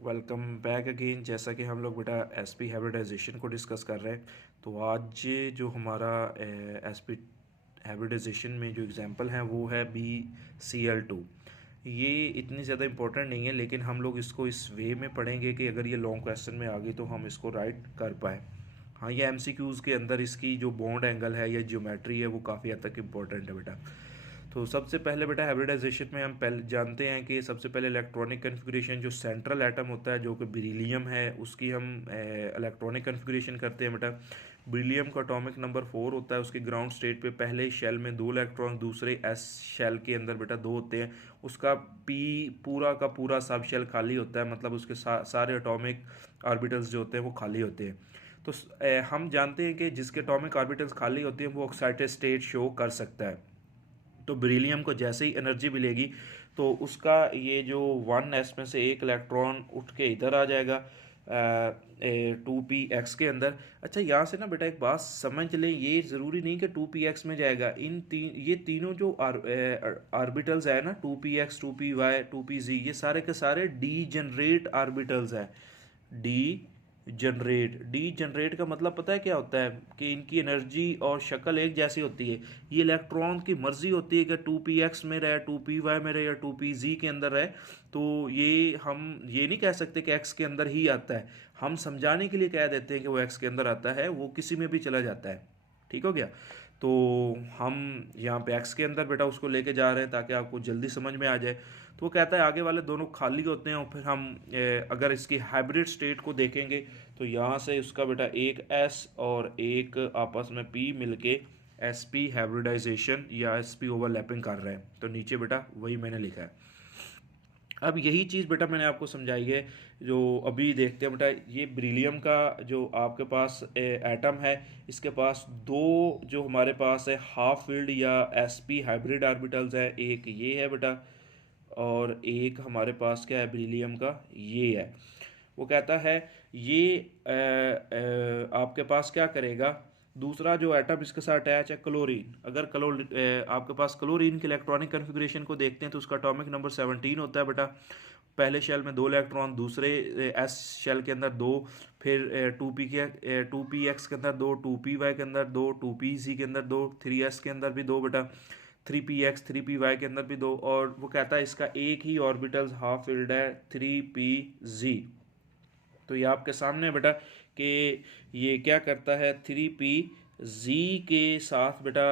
Welcome back again. जैसा कि हम लोग बेटा एसपी हाइब्रिडाइजेशन को डिस्कस कर रहे हैं, तो आज जो हमारा एसपी हाइब्रिडाइजेशन में जो एग्जांपल है वो है BCl2। ये इतनी ज़्यादा इंपॉर्टेंट नहीं है, लेकिन हम लोग इसको इस वे में पढ़ेंगे कि अगर ये लॉन्ग क्वेश्चन में आ गई तो हम इसको राइट कर पाए। हाँ, ये MCQs के अंदर इसकी जो बॉन्ड एंगल है या ज्योमेट्री है वो काफ़ी हद तक इम्पोर्टेंट है बेटा। तो सबसे पहले बेटा हाइब्रिडाइजेशन में हम पहले जानते हैं कि सबसे पहले इलेक्ट्रॉनिक कन्फिग्रेशन, जो सेंट्रल एटम होता है जो कि बेरिलियम है, उसकी हम इलेक्ट्रॉनिक कन्फिग्रेशन करते हैं बेटा। बेरिलियम का एटॉमिक नंबर 4 होता है। उसके ग्राउंड स्टेट पे पहले शेल में 2 इलेक्ट्रॉन, दूसरे S शेल के अंदर बेटा 2 होते हैं। उसका P पूरा का पूरा सब शेल खाली होता है, मतलब उसके सारे एटॉमिक ऑर्बिटल्स जो होते हैं वो खाली होते हैं। तो हम जानते हैं कि जिसके एटॉमिक ऑर्बिटल्स खाली होते हैं वो एक्साइटेड स्टेट शो कर सकता है। तो बेरिलियम को जैसे ही एनर्जी मिलेगी तो उसका ये जो 1s में से एक इलेक्ट्रॉन उठ के इधर आ जाएगा 2px के अंदर। अच्छा, यहाँ से ना बेटा एक बात समझ लें, ये ज़रूरी नहीं कि 2px में जाएगा। ये तीनों जो आर्बिटल्स है ना, 2px 2py 2pz, ये सारे के सारे डी जनरेट आर्बिटल्स है। डी जनरेट का मतलब पता है क्या होता है? कि इनकी एनर्जी और शक्ल एक जैसी होती है। ये इलेक्ट्रॉन की मर्जी होती है कि 2px में रहे, 2py में रहे या 2pz के अंदर रहे। तो ये हम ये नहीं कह सकते कि x के अंदर ही आता है। हम समझाने के लिए कह देते हैं कि वो x के अंदर आता है, वो किसी में भी चला जाता है। ठीक हो गया? तो हम यहाँ पे x के अंदर बेटा उसको लेके जा रहे हैं ताकि आपको जल्दी समझ में आ जाए। तो वो कहता है आगे वाले दोनों खाली होते हैं, और फिर हम अगर इसकी हाइब्रिड स्टेट को देखेंगे तो यहाँ से उसका बेटा एक S और एक आपस में P मिलके SP हाइब्रिडाइजेशन या SP ओवरलैपिंग कर रहे हैं। तो नीचे बेटा वही मैंने लिखा है। अब यही चीज़ बेटा मैंने आपको समझाई है। जो अभी देखते हैं बेटा, ये बेरिलियम का जो आपके पास एटम है, इसके पास दो जो हमारे पास है हाफ फील्ड या SP हाइब्रिड ऑर्बिटल्स है। एक ये है बेटा, और एक हमारे पास क्या है बेरिलियम का, ये है। वो कहता है ये आपके पास क्या करेगा, दूसरा जो एटम इसके साथ अटैच है क्लोरीन। अगर आपके पास क्लोरीन के इलेक्ट्रॉनिक कन्फिग्रेशन को देखते हैं तो उसका एटॉमिक नंबर 17 होता है बेटा। पहले शेल में 2 इलेक्ट्रॉन, दूसरे S शेल के अंदर 2, फिर 2px के अंदर 2, 2py के अंदर 2, 2pz के अंदर 2, 3s के अंदर भी 2 बेटा, 3px 3py के अंदर भी 2। और वो कहता है इसका एक ही ऑर्बिटल्स हाफ फील्ड है 3pz। तो ये आपके सामने है बेटा कि ये क्या करता है, 3pz के साथ बेटा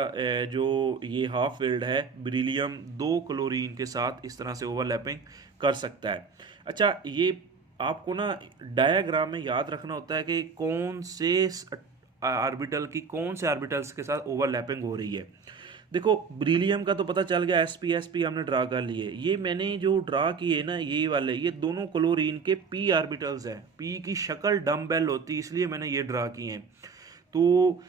जो ये हाफ फील्ड है बेरिलियम 2 क्लोरीन के साथ इस तरह से ओवरलैपिंग कर सकता है। अच्छा, ये आपको ना डायग्राम में याद रखना होता है कि कौन से ऑर्बिटल्स के साथ ओवरलैपिंग हो रही है। देखो, बेरिलियम का तो पता चल गया, sp हमने ड्रा कर लिए। ये मैंने जो ड्रा किए ना, ये वाले, ये दोनों क्लोरीन के p ऑर्बिटल्स हैं। p की शक्ल डम्बेल होती, इसलिए मैंने ये ड्रा किए हैं। तो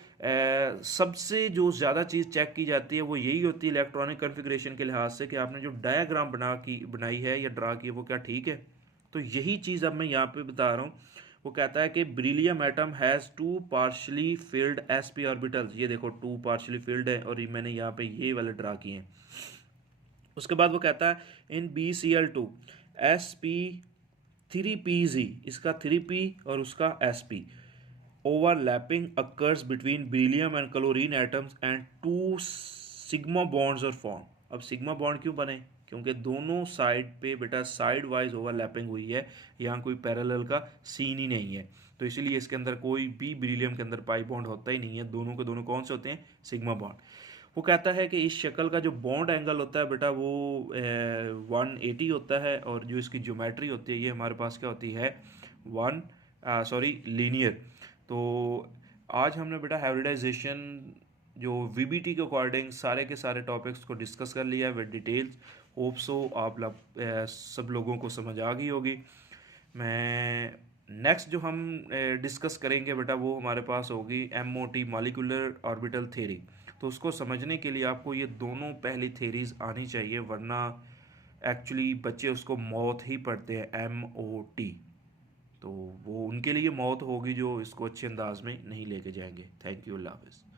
सबसे जो ज़्यादा चीज़ चेक की जाती है वो यही होती है इलेक्ट्रॉनिक कन्फिग्रेशन के लिहाज से, कि आपने जो डायग्राम बनाई है या ड्रा की है वो क्या ठीक है। तो यही चीज़ अब मैं यहाँ पे बता रहा हूँ। वो कहता है कि beryllium atom has 2 partially field sp orbitals. ये देखो 2 पार्शली फिल्ड है, और ये मैंने यहाँ पे ये वाले ड्रा किए हैं। उसके बाद वो कहता है इन BCl2 sp 3pz, इसका 3p और उसका sp overlapping occurs between beryllium and chlorine atoms and 2 sigma bonds are formed। अब सिग्मा बॉन्ड क्यों बने? क्योंकि दोनों साइड पे बेटा साइड वाइज ओवरलैपिंग हुई है, यहाँ कोई पैरेलल का सीन ही नहीं है। तो इसीलिए इसके अंदर कोई भी बेरिलियम के अंदर पाई बॉन्ड होता ही नहीं है। दोनों के दोनों कौन से होते हैं? Sigma bond. वो कहता है कि इस शक्ल का जो बॉन्ड एंगल होता है बेटा वो 180 होता है, और जो इसकी ज्योमेट्री होती है ये हमारे पास क्या होती है, लीनियर। तो आज हमने बेटा हाइब्रिडाइजेशन जो VBT के अकॉर्डिंग सारे के सारे टॉपिक्स को डिस्कस कर लिया है विद डिटेल्स। होप सो आप लोग सब लोगों को समझ आ गई होगी। मैं नेक्स्ट जो हम डिस्कस करेंगे बेटा वो हमारे पास होगी MOT मॉलिक्यूलर ऑर्बिटल थ्योरी। तो उसको समझने के लिए आपको ये दोनों पहली थ्योरीज आनी चाहिए, वरना एक्चुअली बच्चे उसको मौत ही पढ़ते हैं, MOT। तो वो उनके लिए मौत होगी जो इसको अच्छे अंदाज में नहीं लेके जाएंगे। थैंक यू, अल्लाह हाफिज़।